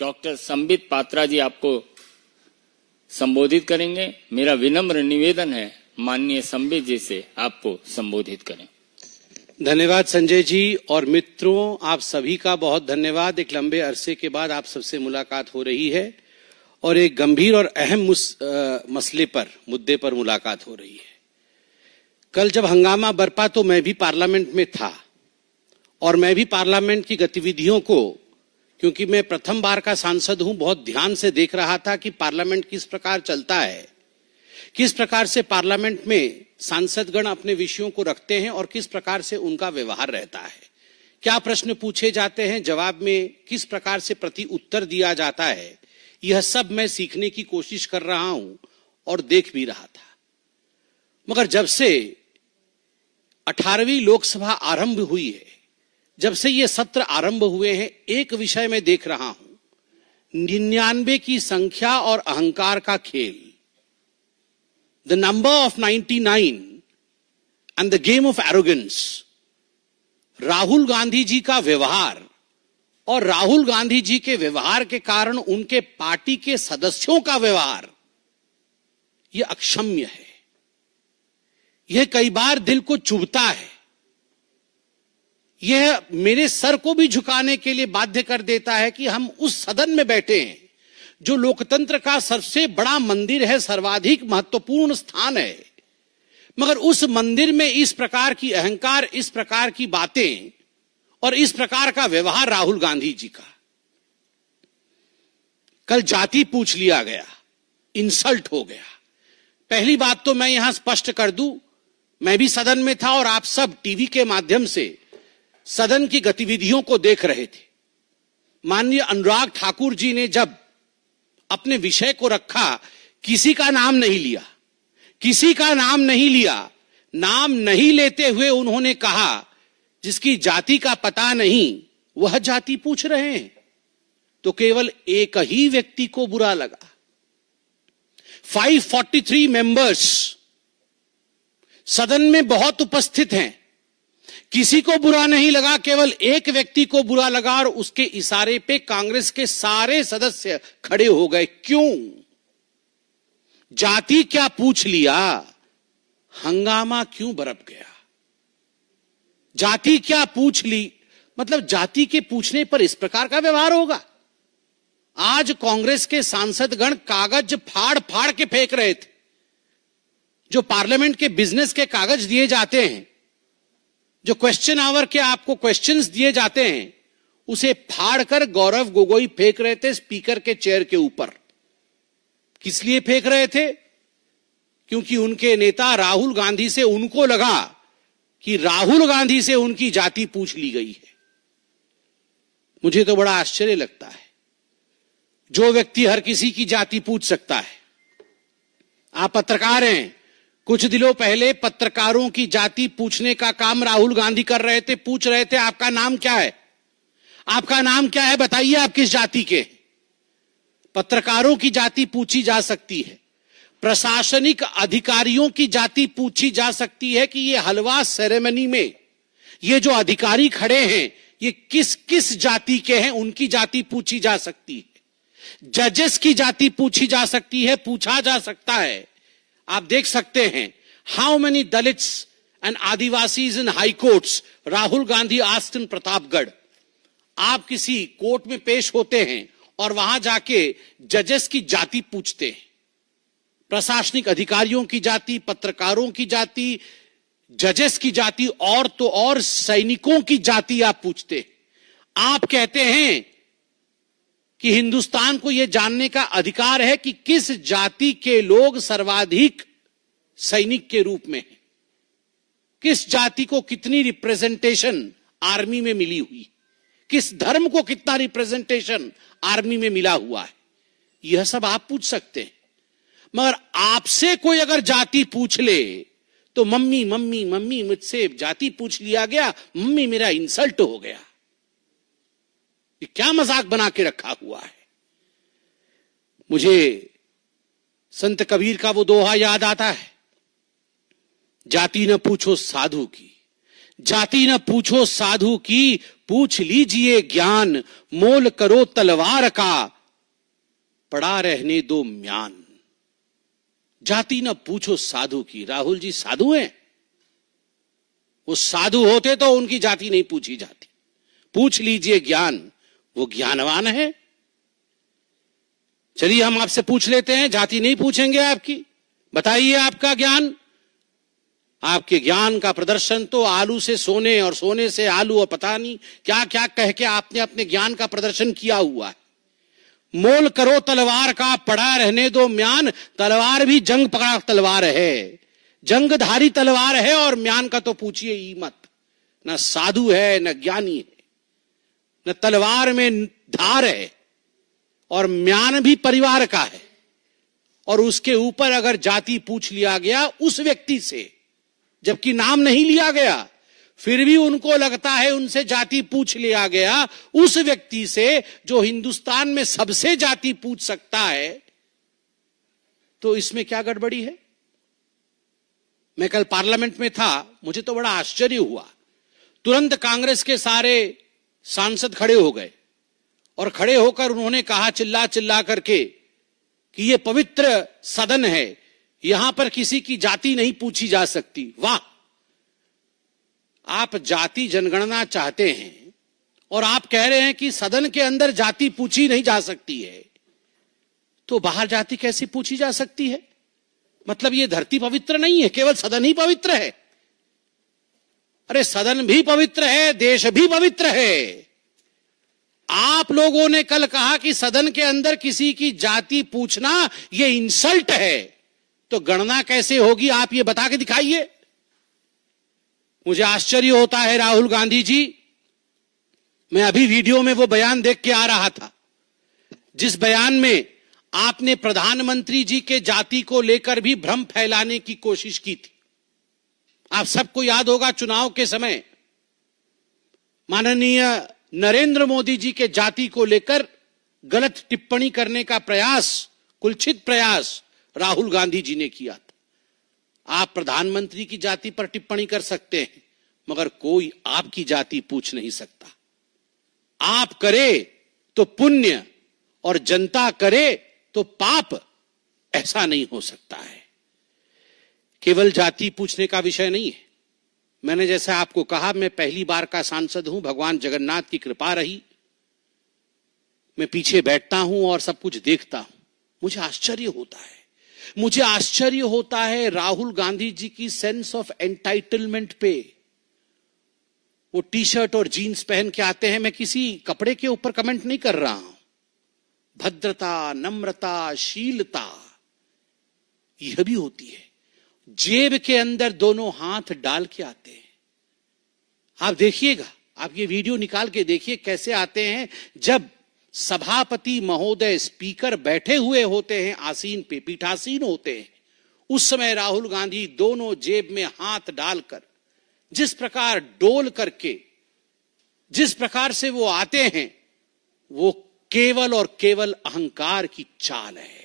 Doctor Sambit Patra जी आपको संबोधित करेंगे। मेरा विनम्र निवेदन है माननीय संबित जी से आपको संबोधित करें। धन्यवाद संजय जी। और मित्रों, आप सभी का बहुत धन्यवाद। एक लंबे अरसे के बाद आप सबसे मुलाकात हो रही है और एक गंभीर और अहम मुद्दे पर मुलाकात हो रही है। कल जब हंगामा बरपा तो मैं भी पार्लियामेंट में था और मैं भी पार्लियामेंट की गतिविधियों को, क्योंकि मैं प्रथम बार का सांसद हूं, बहुत ध्यान से देख रहा था कि पार्लियामेंट किस प्रकार चलता है, किस प्रकार से पार्लियामेंट में सांसदगण अपने विषयों को रखते हैं और किस प्रकार से उनका व्यवहार रहता है, क्या प्रश्न पूछे जाते हैं, जवाब में किस प्रकार से प्रति उत्तर दिया जाता है। यह सब मैं सीखने की कोशिश कर रहा हूं और देख भी रहा था। मगर जब से 18वीं लोकसभा आरंभ हुई है, जब से ये सत्र आरंभ हुए हैं, एक विषय में देख रहा हूं, 99 की संख्या और अहंकार का खेल। The number of 99 and the game of arrogance. Rahul Gandhi ji का व्यवहार और राहुल गांधी जी के व्यवहार के कारण उनके पार्टी के सदस्यों का व्यवहार, यह अक्षम्य है। यह कई बार दिल को चुभता है। यह मेरे सर को भी झुकाने के लिए बाध्य कर देता है कि हम उस सदन में बैठे हैं जो लोकतंत्र का सबसे बड़ा मंदिर है, सर्वाधिक महत्वपूर्ण स्थान है, मगर उस मंदिर में इस प्रकार की अहंकार, इस प्रकार की बातें और इस प्रकार का व्यवहार राहुल गांधी जी का। कल जाति पूछ लिया गया, इंसल्ट हो गया। पहली बात तो मैं यहां स्पष्ट कर दूं, मैं भी सदन में था और आप सब टीवी के माध्यम से सदन की गतिविधियों को देख रहे थे। माननीय अनुराग ठाकुर जी ने जब अपने विषय को रखा, किसी का नाम नहीं लिया, किसी का नाम नहीं लिया। नाम नहीं लेते हुए उन्होंने कहा, जिसकी जाति का पता नहीं वह जाति पूछ रहे हैं। तो केवल एक ही व्यक्ति को बुरा लगा। 543 मेंबर्स सदन में बहुत उपस्थित हैं, किसी को बुरा नहीं लगा, केवल एक व्यक्ति को बुरा लगा और उसके इशारे पे कांग्रेस के सारे सदस्य खड़े हो गए। क्यों? जाति क्या पूछ लिया, हंगामा क्यों बरप गया? जाति क्या पूछ ली, मतलब जाति के पूछने पर इस प्रकार का व्यवहार होगा? आज कांग्रेस के सांसदगण कागज फाड़ फाड़ के फेंक रहे थे। जो पार्लियामेंट के बिजनेस के कागज दिए जाते हैं, जो क्वेश्चन आवर के आपको क्वेश्चंस दिए जाते हैं, उसे फाड़कर गौरव गोगोई फेंक रहे थे स्पीकर के चेयर के ऊपर। किस लिए फेंक रहे थे? क्योंकि उनके नेता राहुल गांधी से उनको लगा कि राहुल गांधी से उनकी जाति पूछ ली गई है। मुझे तो बड़ा आश्चर्य लगता है, जो व्यक्ति हर किसी की जाति पूछ सकता है। आप पत्रकार हैं, कुछ दिनों पहले पत्रकारों की जाति पूछने का काम राहुल गांधी कर रहे थे। पूछ रहे थे, आपका नाम क्या है, आपका नाम क्या है, बताइए आप किस जाति के। पत्रकारों की जाति पूछी जा सकती है, प्रशासनिक अधिकारियों की जाति पूछी जा सकती है कि ये हलवा सेरेमनी में ये जो अधिकारी खड़े हैं ये किस किस जाति के हैं, उनकी जाति पूछी जा सकती है। जजेस की जाति पूछी जा सकती है, पूछा जा सकता है। आप देख सकते हैं, how many Dalits and Adivasis in high courts Rahul Gandhi asked in Pratapgarh. आप किसी कोर्ट में पेश होते हैं और वहां जाके जजेस की जाति पूछते हैं, प्रशासनिक अधिकारियों की जाति, पत्रकारों की जाति, जजेस की जाति, और तो और सैनिकों की जाति आप पूछते हैं। आप कहते हैं कि हिंदुस्तान को यह जानने का अधिकार है कि किस जाति के लोग सर्वाधिक सैनिक के रूप में हैं, किस जाति को कितनी रिप्रेजेंटेशन आर्मी में मिली हुई, किस धर्म को कितना रिप्रेजेंटेशन आर्मी में मिला हुआ है। यह सब आप पूछ सकते हैं। मगर आपसे कोई अगर जाति पूछ ले तो मम्मी मम्मी मम्मी, मुझसे जाति पूछ लिया गया, मम्मी मेरा इंसल्ट हो गया। ये क्या मजाक बना के रखा हुआ है? मुझे संत कबीर का वो दोहा याद आता है, जाति न पूछो साधु की, जाति न पूछो साधु की, पूछ लीजिए ज्ञान, मोल करो तलवार का, पड़ा रहने दो म्यान। जाति न पूछो साधु की। राहुल जी साधु हैं? वो साधु होते तो उनकी जाति नहीं पूछी जाती। पूछ लीजिए ज्ञान, वो ज्ञानवान है। चलिए हम आपसे पूछ लेते हैं, जाति नहीं पूछेंगे आपकी, बताइए आपका ज्ञान। आपके ज्ञान का प्रदर्शन तो आलू से सोने और सोने से आलू और पता नहीं क्या क्या कह के आपने अपने ज्ञान का प्रदर्शन किया हुआ है। मोल करो तलवार का, पड़ा रहने दो म्यान। तलवार भी जंग पकड़ा तलवार है, जंगधारी तलवार है, और म्यान का तो पूछिए ही मत। न साधु है, न ज्ञानी है, न तलवार में धार है, और म्यान भी परिवार का है। और उसके ऊपर अगर जाति पूछ लिया गया उस व्यक्ति से, जबकि नाम नहीं लिया गया, फिर भी उनको लगता है उनसे जाति पूछ लिया गया, उस व्यक्ति से जो हिंदुस्तान में सबसे जाति पूछ सकता है, तो इसमें क्या गड़बड़ी है? मैं कल पार्लियामेंट में था, मुझे तो बड़ा आश्चर्य हुआ। तुरंत कांग्रेस के सारे सांसद खड़े हो गए और खड़े होकर उन्होंने कहा चिल्ला चिल्ला करके कि ये पवित्र सदन है, यहां पर किसी की जाति नहीं पूछी जा सकती। वाह, आप जाति जनगणना चाहते हैं और आप कह रहे हैं कि सदन के अंदर जाति पूछी नहीं जा सकती है, तो बाहर जाति कैसे पूछी जा सकती है? मतलब ये धरती पवित्र नहीं है, केवल सदन ही पवित्र है? अरे सदन भी पवित्र है, देश भी पवित्र है। आप लोगों ने कल कहा कि सदन के अंदर किसी की जाति पूछना ये इंसल्ट है, तो गणना कैसे होगी आप ये बता के दिखाइए। मुझे आश्चर्य होता है राहुल गांधी जी, मैं अभी वीडियो में वो बयान देख के आ रहा था जिस बयान में आपने प्रधानमंत्री जी के जाति को लेकर भी भ्रम फैलाने की कोशिश की थी। आप सबको याद होगा चुनाव के समय माननीय नरेंद्र मोदी जी के जाति को लेकर गलत टिप्पणी करने का प्रयास, कुलछित प्रयास राहुल गांधी जी ने किया था। आप प्रधानमंत्री की जाति पर टिप्पणी कर सकते हैं, मगर कोई आपकी जाति पूछ नहीं सकता। आप करे तो पुण्य और जनता करे तो पाप, ऐसा नहीं हो सकता है। केवल जाति पूछने का विषय नहीं है। मैंने जैसा आपको कहा, मैं पहली बार का सांसद हूं, भगवान जगन्नाथ की कृपा रही। मैं पीछे बैठता हूं और सब कुछ देखता हूं, मुझे आश्चर्य होता है। मुझे आश्चर्य होता है राहुल गांधी जी की सेंस ऑफ एंटाइटलमेंट पे। वो टी शर्ट और जीन्स पहन के आते हैं, मैं किसी कपड़े के ऊपर कमेंट नहीं कर रहा हूं। भद्रता, नम्रता, शीलता यह भी होती है। जेब के अंदर दोनों हाथ डाल के आते हैं। आप देखिएगा, आप ये वीडियो निकाल के देखिए कैसे आते हैं। जब सभापति महोदय, स्पीकर बैठे हुए होते हैं, आसीन पे, पीठासीन होते हैं, उस समय राहुल गांधी दोनों जेब में हाथ डालकर जिस प्रकार डोल करके जिस प्रकार से वो आते हैं, वो केवल और केवल अहंकार की चाल है।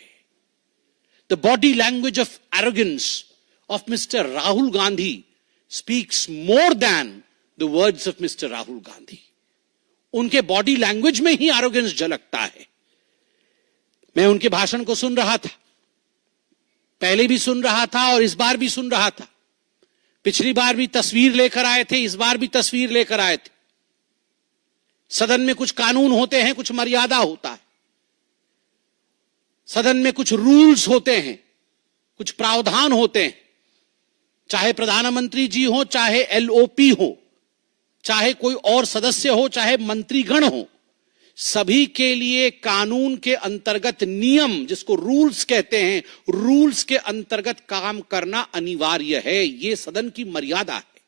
The body language of arrogance of Mr. Rahul Gandhi speaks more than the words of Mr. Rahul Gandhi. उनके बॉडी लैंग्वेज में ही एरोगेंस झलकता है। मैं उनके भाषण को सुन रहा था, पहले भी सुन रहा था और इस बार भी सुन रहा था। पिछली बार भी तस्वीर लेकर आए थे, इस बार भी तस्वीर लेकर आए थे। सदन में कुछ कानून होते हैं, कुछ मर्यादा होता है। सदन में कुछ रूल्स होते हैं, कुछ प्रावधान होते हैं। चाहे प्रधानमंत्री जी हो, चाहे एलओपी हो, चाहे कोई और सदस्य हो, चाहे मंत्रीगण हो, सभी के लिए कानून के अंतर्गत नियम, जिसको रूल्स कहते हैं, रूल्स के अंतर्गत काम करना अनिवार्य है। ये सदन की मर्यादा है।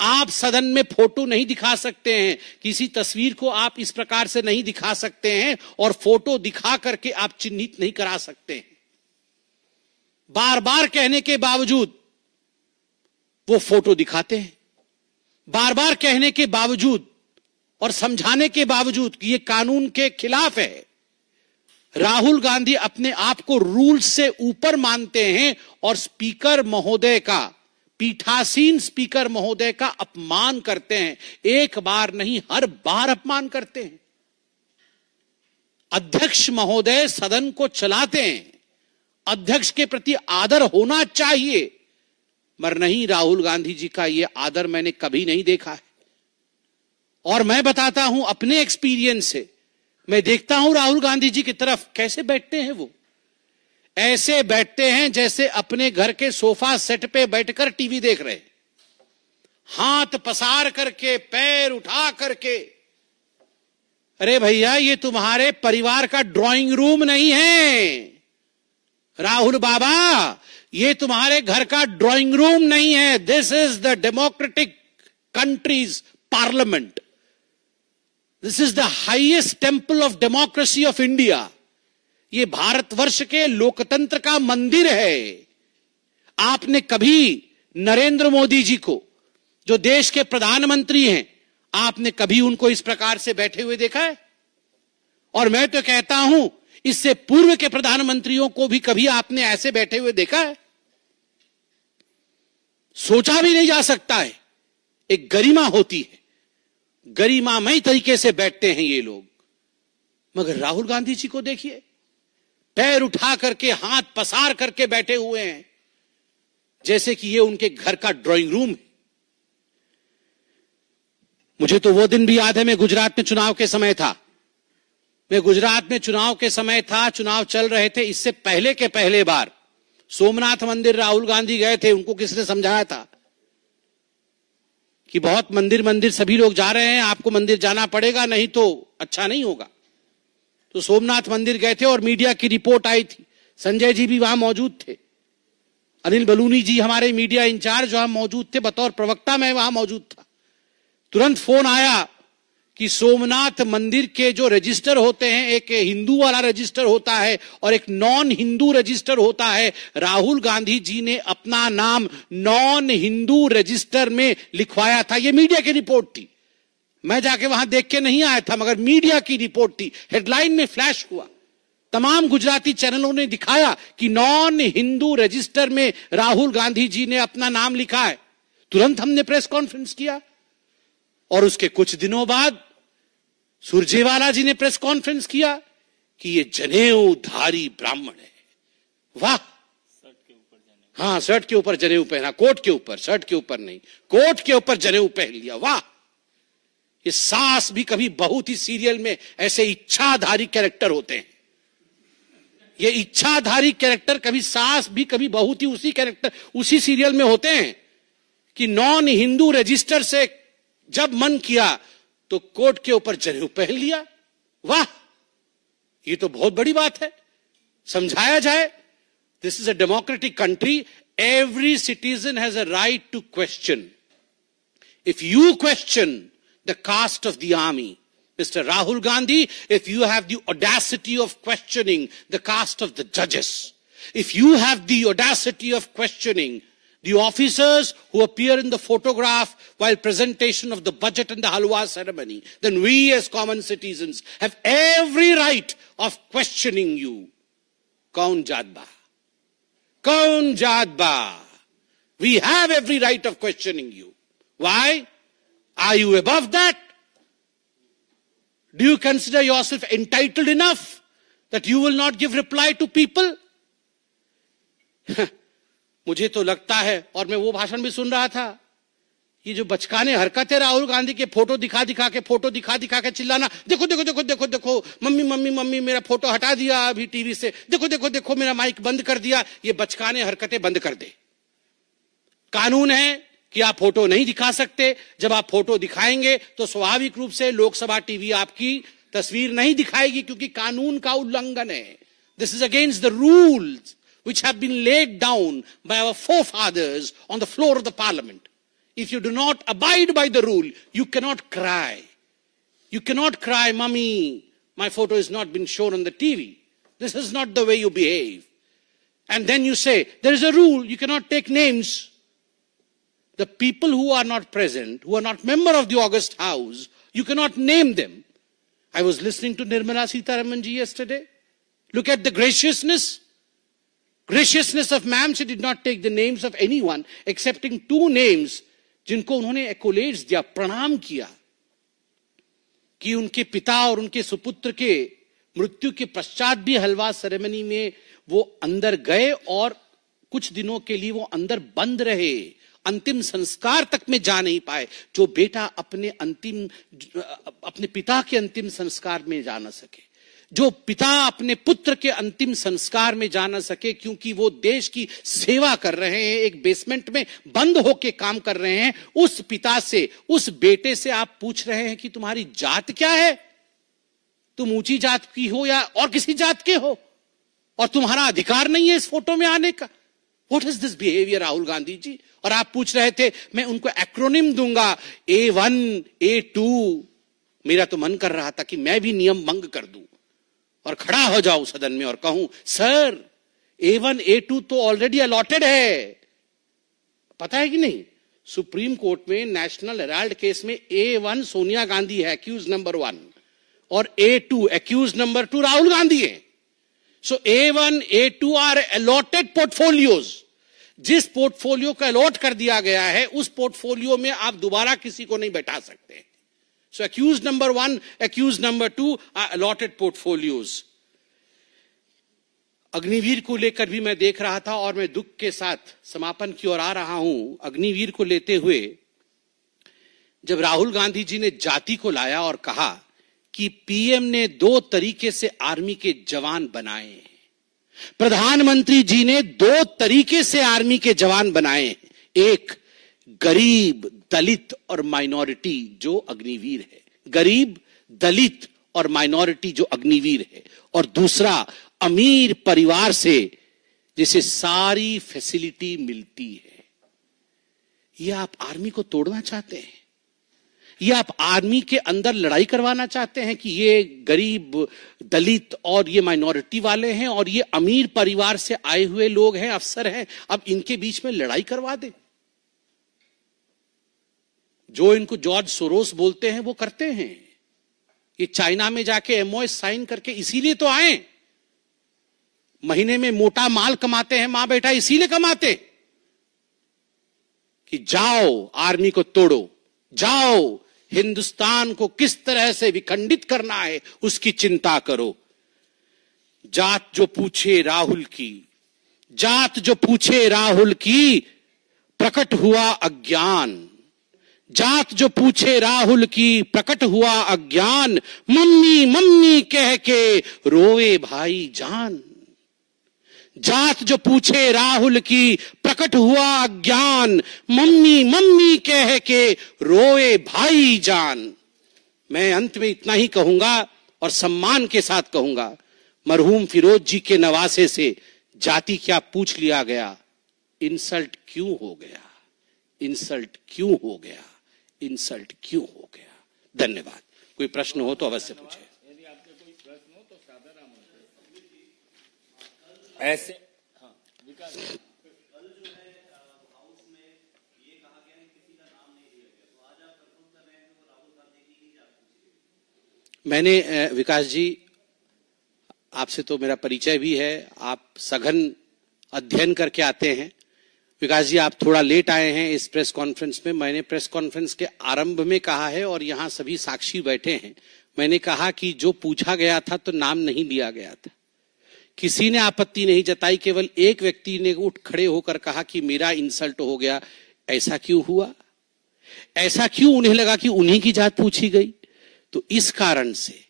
आप सदन में फोटो नहीं दिखा सकते हैं, किसी तस्वीर को आप इस प्रकार से नहीं दिखा सकते हैं और फोटो दिखा करके आप चिन्हित नहीं करा सकते हैं। बार बार कहने के बावजूद वो फोटो दिखाते हैं। बार बार कहने के बावजूद और समझाने के बावजूद कि ये कानून के खिलाफ है, राहुल गांधी अपने आप को रूल से ऊपर मानते हैं और स्पीकर महोदय का, पीठासीन स्पीकर महोदय का अपमान करते हैं। एक बार नहीं, हर बार अपमान करते हैं। अध्यक्ष महोदय सदन को चलाते हैं, अध्यक्ष के प्रति आदर होना चाहिए, मगर नहीं, राहुल गांधी जी का यह आदर मैंने कभी नहीं देखा है। और मैं बताता हूं अपने एक्सपीरियंस से, मैं देखता हूं राहुल गांधी जी की तरफ कैसे बैठते हैं। वो ऐसे बैठते हैं जैसे अपने घर के सोफा सेट पे बैठकर टीवी देख रहे, हाथ पसार करके, पैर उठा करके। अरे भैया, ये तुम्हारे परिवार का ड्राइंग रूम नहीं है राहुल बाबा, ये तुम्हारे घर का ड्राइंग रूम नहीं है। This is the democratic countries parliament, this is the highest temple of democracy of India. ये भारतवर्ष के लोकतंत्र का मंदिर है। आपने कभी नरेंद्र मोदी जी को, जो देश के प्रधानमंत्री हैं, आपने कभी उनको इस प्रकार से बैठे हुए देखा है? और मैं तो कहता हूं, इससे पूर्व के प्रधानमंत्रियों को भी कभी आपने ऐसे बैठे हुए देखा है? सोचा भी नहीं जा सकता है। एक गरिमा होती है, गरिमामय तरीके से बैठते हैं ये लोग। मगर राहुल गांधी जी को देखिए, पैर उठा करके, हाथ पसार करके बैठे हुए हैं, जैसे कि ये उनके घर का ड्राइंग रूम है। मुझे तो वो दिन भी याद है, मैं गुजरात में चुनाव के समय था। मैं गुजरात में चुनाव के समय था, चुनाव चल रहे थे। इससे पहले के पहले बार सोमनाथ मंदिर राहुल गांधी गए थे। उनको किसने समझाया था कि बहुत मंदिर मंदिर सभी लोग जा रहे हैं, आपको मंदिर जाना पड़ेगा, नहीं तो अच्छा नहीं होगा। तो सोमनाथ मंदिर गए थे और मीडिया की रिपोर्ट आई थी। संजय जी भी वहां मौजूद थे, अनिल बलूनी जी हमारे मीडिया इंचार्ज वहां मौजूद थे, बतौर प्रवक्ता मैं वहां मौजूद था। तुरंत फोन आया कि सोमनाथ मंदिर के जो रजिस्टर होते हैं, एक हिंदू वाला रजिस्टर होता है और एक नॉन हिंदू रजिस्टर होता है। राहुल गांधी जी ने अपना नाम नॉन हिंदू रजिस्टर में लिखवाया था। यह मीडिया की रिपोर्ट थी, मैं जाके वहां देख के नहीं आया था, मगर मीडिया की रिपोर्ट थी। हेडलाइन में फ्लैश हुआ, तमाम गुजराती चैनलों ने दिखाया कि नॉन हिंदू रजिस्टर में राहुल गांधी जी ने अपना नाम लिखा है। तुरंत हमने प्रेस कॉन्फ्रेंस किया और उसके कुछ दिनों बाद सुरजेवाला जी ने प्रेस कॉन्फ्रेंस किया कि ये जनेऊधारी ब्राह्मण है। वाह, हाँ, शर्ट के ऊपर जनेऊ पहना, कोट के ऊपर, शर्ट के ऊपर नहीं, कोट के ऊपर जनेऊ पहन लिया। वाह, ये सास भी कभी बहू थी सीरियल में ऐसे इच्छाधारी कैरेक्टर होते हैं। ये इच्छाधारी कैरेक्टर कभी सास भी कभी बहू थी, उसी कैरेक्टर उसी सीरियल में होते हैं कि नॉन हिंदू रजिस्टर से जब मन किया तो कोट के ऊपर जनेऊ पहन लिया। वाह, ये तो बहुत बड़ी बात है, समझाया जाए। This is a democratic country, every citizen has a right to question. If you question the caste of the army, Mr. Rahul Gandhi, if you have the audacity of questioning the caste of the judges, if you have the audacity of questioning the officers who appear in the photograph while presentation of the budget and the halwa ceremony, then we as common citizens have every right of questioning you. Kaun jaat ba? Kaun jaat ba? We have every right of questioning you. Why? Are you above that? Do you consider yourself entitled enough that you will not give reply to people? मुझे तो लगता है, और मैं वो भाषण भी सुन रहा था, ये जो बचकाने हरकत है राहुल गांधी के, फोटो दिखा दिखा के चिल्लाना, देखो देखो देखो देखो देखो, मम्मी मम्मी मम्मी मेरा फोटो हटा दिया अभी टीवी से, देखो देखो देखो मेरा माइक बंद कर दिया। ये बचकाने हरकतें बंद कर दे। कानून है कि आप फोटो नहीं दिखा सकते। जब आप फोटो दिखाएंगे तो स्वाभाविक रूप से लोकसभा टीवी आपकी तस्वीर नहीं दिखाएगी, क्योंकि कानून का उल्लंघन है। This is against the rules which have been laid down by our forefathers on the floor of the parliament. If you do not abide by the rule, you cannot cry. You cannot cry, mummy, my photo has not been shown on the TV. This is not the way you behave. And then you say, there is a rule, you cannot take names. The people who are not present, who are not member of the August House, you cannot name them. I was listening to Nirmala Sitharaman ji yesterday. Look at the graciousness. graciousness of ma'am, she did not take the names of anyone excepting 2 names जिनको उन्होंने एक्कोलेड्स दिया, प्रणाम किया कि उनके पिता और उनके सुपुत्र के मृत्यु के पश्चात भी हलवा सेरेमनी में वो अंदर गए और कुछ दिनों के लिए वो अंदर बंद रहे, अंतिम संस्कार तक में जा नहीं पाए। जो बेटा अपने पिता के अंतिम संस्कार में जा न सके, जो पिता अपने पुत्र के अंतिम संस्कार में जा न सके क्योंकि वो देश की सेवा कर रहे हैं, एक बेसमेंट में बंद होके काम कर रहे हैं, उस पिता से, उस बेटे से आप पूछ रहे हैं कि तुम्हारी जात क्या है, तुम ऊंची जात की हो या और किसी जात के हो, और तुम्हारा अधिकार नहीं है इस फोटो में आने का। What is this behaviour Rahul Gandhi ji? और आप पूछ रहे थे मैं उनको एक्रोनिम दूंगा A1 A2। मेरा तो मन कर रहा था कि मैं भी नियम भंग कर दूं और खड़ा हो जाऊं सदन में और कहूं सर A1 A2 तो ऑलरेडी अलॉटेड है। पता है कि नहीं, सुप्रीम कोर्ट में नेशनल हेराल्ड केस में A1 सोनिया गांधी है, एक्यूज नंबर 1, और A2 accused number 2 Rahul Gandhi है। So A1 A2 are allotted portfolios. जिस पोर्टफोलियो को अलॉट कर दिया गया है उस पोर्टफोलियो में आप दोबारा किसी को नहीं बैठा सकते। So accused number 1, accused number 2 are allotted portfolios. Agniveer को लेकर भी मैं देख रहा था और मैं दुख के साथ समापन की ओर आ रहा हूं। अग्निवीर को लेते हुए जब राहुल गांधी जी ने जाति को लाया और कहा कि पीएम ने 2 तरीके से आर्मी के जवान बनाए, प्रधानमंत्री जी ने 2 तरीके से आर्मी के जवान बनाए, एक गरीब, दलित और माइनॉरिटी जो अग्निवीर है, गरीब, दलित और माइनॉरिटी जो अग्निवीर है, और दूसरा अमीर परिवार से जिसे सारी फैसिलिटी मिलती है। ये आप आर्मी को तोड़ना चाहते हैं? ये आप आर्मी के अंदर लड़ाई करवाना चाहते हैं कि ये गरीब, दलित और ये माइनॉरिटी वाले हैं और ये अमीर परिवार से आए हुए लोग हैं, अफसर हैं, अब इनके बीच में लड़ाई करवा दें? जो इनको जॉर्ज सोरोस बोलते हैं वो करते हैं। ये चाइना में जाके MOS साइन करके इसीलिए तो आए, महीने में मोटा माल कमाते हैं मां बेटा, इसीलिए कमाते कि जाओ आर्मी को तोड़ो, जाओ हिंदुस्तान को किस तरह से विखंडित करना है उसकी चिंता करो। जात जो पूछे राहुल की, जात जो पूछे राहुल की, प्रकट हुआ अज्ञान, जात जो पूछे राहुल की, प्रकट हुआ अज्ञान, मम्मी मम्मी कह के रोए भाई जान। जात जो पूछे राहुल की, प्रकट हुआ अज्ञान, मम्मी मम्मी कह के रोए भाई जान। मैं अंत में इतना ही कहूंगा और सम्मान के साथ कहूंगा, मरहूम फिरोज जी के नवासे से जाति क्या पूछ लिया गया, इंसल्ट क्यों हो गया, इंसल्ट क्यों हो गया, इंसल्ट क्यों हो गया। धन्यवाद। कोई प्रश्न हो तो अवश्य पूछे। यदि आपके कोई प्रश्न हो तो साधारण ऐसे। हाँ, विकास मैंने विकास जी आपसे तो मेरा परिचय भी है, आप सघन अध्ययन करके आते हैं। विकास जी आप थोड़ा लेट आए हैं इस प्रेस कॉन्फ्रेंस में। मैंने प्रेस कॉन्फ्रेंस के आरंभ में कहा है और यहाँ सभी साक्षी बैठे हैं, मैंने कहा कि जो पूछा गया था तो नाम नहीं लिया गया था, किसी ने आपत्ति नहीं जताई, केवल एक व्यक्ति ने उठ खड़े होकर कहा कि मेरा इंसल्ट हो गया। ऐसा क्यों हुआ? ऐसा क्यों उन्हें लगा कि उन्हीं की जात पूछी गई? तो इस कारण से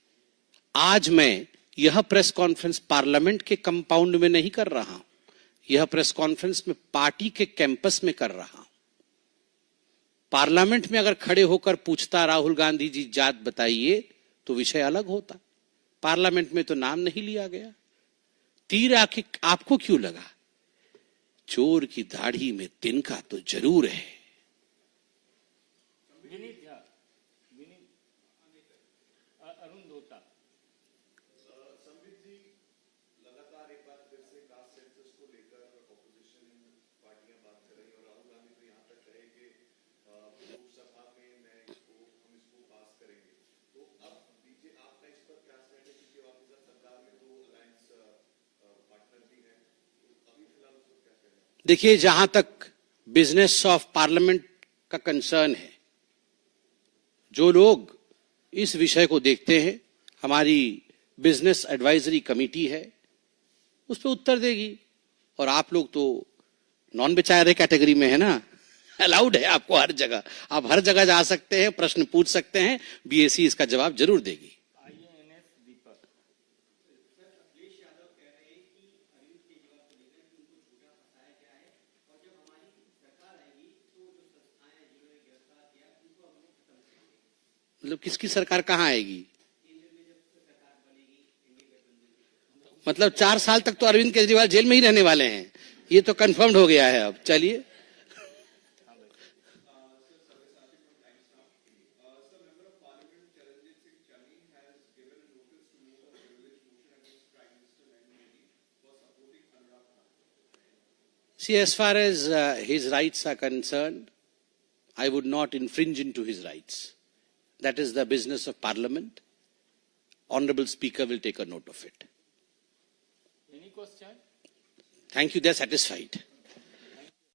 आज मैं यह प्रेस कॉन्फ्रेंस पार्लियामेंट के कंपाउंड में नहीं कर रहा हूं, यह प्रेस कॉन्फ्रेंस में पार्टी के कैंपस में कर रहा हूं। पार्लियामेंट में अगर खड़े होकर पूछता राहुल गांधी जी जात बताइए तो विषय अलग होता, पार्लियामेंट में तो नाम नहीं लिया गया। तीर आके आपको क्यों लगा? चोर की दाढ़ी में तिनका तो जरूर है। देखिए, जहां तक बिजनेस ऑफ पार्लियामेंट का कंसर्न है, जो लोग इस विषय को देखते हैं, हमारी बिजनेस एडवाइजरी कमेटी है, उस पर उत्तर देगी। और आप लोग तो नॉन बेचारे कैटेगरी में है ना, अलाउड है आपको हर जगह, आप हर जगह जा सकते हैं, प्रश्न पूछ सकते हैं, बीएसी इसका जवाब जरूर देगी। मतलब किसकी सरकार कहां आएगी? मतलब 4 साल तक तो अरविंद केजरीवाल जेल में ही रहने वाले हैं, ये तो कंफर्म्ड हो गया है। अब चलिए, see, as far as his rights are concerned, I would not infringe into his rights. That is the business of Parliament. Honorable Speaker will take a note of it. Any question? Thank you. They are satisfied.